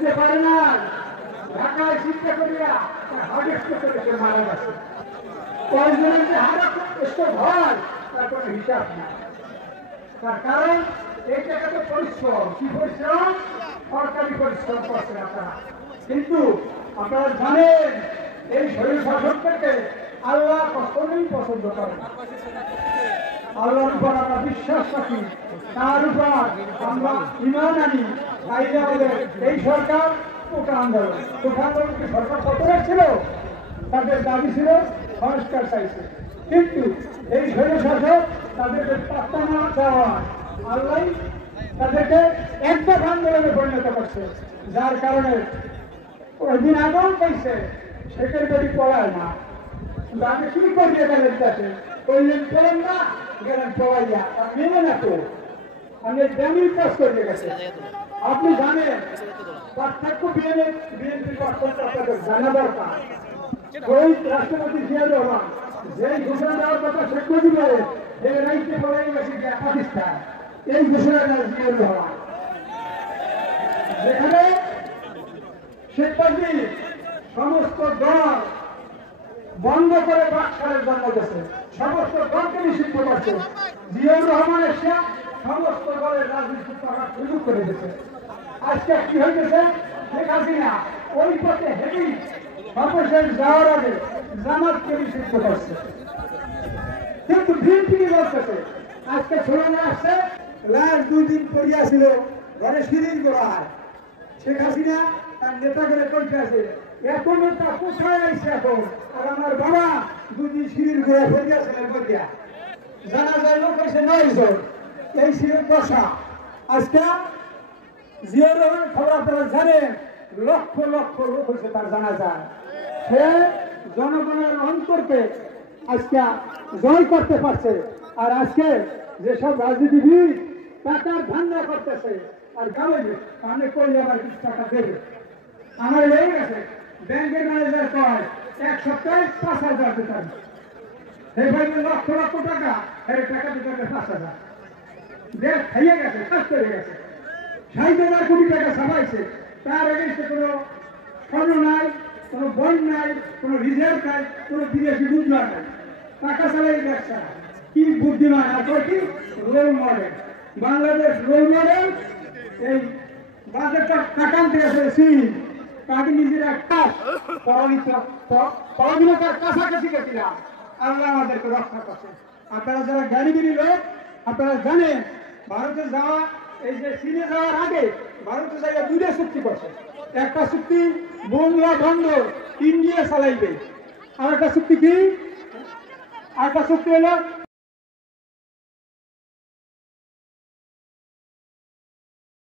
খাইতে পারে না, ঢাকায় চিন্তা করিয়া হার্ট করে মারা গেছে। কয়েকজনের যে হার্ট স্ট্রোক হয় তার কোনো হিসাব নাই। তার কারণ এই টাকাতে পরিশ্রম, কি পরিশ্রম? সরকারি পরিশ্রম করছেন আপনারা। কিন্তু আপনারা জানেন এই শরীর শাসককে আল্লাহ কখনোই পছন্দ করেন। আল্লাহর উপর আমরা বিশ্বাস রাখি, তার উপর আমরা ইমান আনি, তাইলে আমাদের এই সরকার কোটা আন্দোলন। কোটা আন্দোলনকে সরকার কত ছিল? তাদের দাবি ছিল সংস্কার চাইছে, কিন্তু এই শরীর শাসক তাদেরকে পাত্তা না চাওয়া আল্লাহ তাদেরকে একদম আন্দোলনে পরিণত করছে, যার কারণে ওইদিন আগেও পাইছে সেটার বাড়ি পড়ায় না। কিন্তু আমি কি করি গেলেন কাছে কইলেন পড়েন না, গেলেন পড়াইয়া মেনে না তো আমি দামি কাজ করে গেছে। আপনি জানেন পার্থক্য বিএনপির পার্থক্য আপনাদের জানা দরকার। ওই রাষ্ট্রপতি জিয়া রহমান যে ঘোষণা দেওয়ার কথা শেখ মুজিবের রাইতে পড়াই গেছে পাকিস্তান, এই ঘোষণা দেওয়া জিয়া রহমান, যেখানে শেখ মুজিব সমস্ত দল বন্ধ করে বাকশালের জন্ম গেছে, সমস্ত দলকে নিষিদ্ধ করছে। জিয়াউর রহমান এসে সমস্ত দলের রাজনীতি করার সুযোগ করে দিয়েছে। আজকে কি হয়েছে? শেখ হাসিনা ওই পথে হেঁটে সর্বশেষ যাওয়ার আগে জামাতকে নিষিদ্ধ করছে, কিন্তু বিএনপি বলতেছে আজকে শোনা আসছে লাশ 2 দিন পড়িয়াছিল ঘরে সিঁড়ির গোড়ায়। শেখ হাসিনা তার নেতা করে কইতে আছে এখন নেতা কোথায় আইছে এখন, আর আমার বাবা 2 দিন সিঁড়ির গোড়া পড়িয়াছিলেন বলিয়া জানা যায় লোক হয়েছে 9 জন। এই সিঁড়ির দশা আজকে জিয়াউর রহমান খবর আপনারা জানেন, লক্ষ লক্ষ লোক হয়েছে তার জানা যায়। সে জনগণের অন্তরকে আজকে জয় করতে পারছে। আর আজকে যেসব রাজনীতিবিদ টাকার ধান্দা করতেছে আর গালে আমি কই আমার 20 টাকা দেবে, আমার লেগে গেছে ব্যাংকের ম্যানেজার কয় 1 সপ্তাহে 5,000 দিতে হবে, সেখানে লক্ষ লক্ষ টাকা এর টাকা দিতে হবে 5,000, দেশ খাইয়ে গেছে, কাজ করে গেছে, 60,000 কোটি টাকা ছাপাইছে। তার এগেইনস্টে কোনো স্বর্ণ নাই, কোনো বন্ড নাই, কোনো রিজার্ভ নাই, কোনো বিদেশি মুদ্রা নাই, টাকা চালাই ব্যবসা। কি বুদ্ধিমান আর কি role model, Bangladesh role model. এই বাজেটটা টাকান থেকে চীন তাকে নিজেরা কাজ পরাধীনতার কাছাকাছি গেছিলাম, আল্লাহ আমাদেরকে রক্ষা করছে। আপনারা যারা জ্ঞানীগিরি লোক আপনারা জানেন ভারতে যাওয়া, এই যে চীনে যাওয়ার আগে ভারতে যাইয়া 2টা চুক্তি করছে। একটা চুক্তি বংলা বন্দর ইন্ডিয়া চালাইবে, আর একটা চুক্তি কি? আর একটা চুক্তি হলো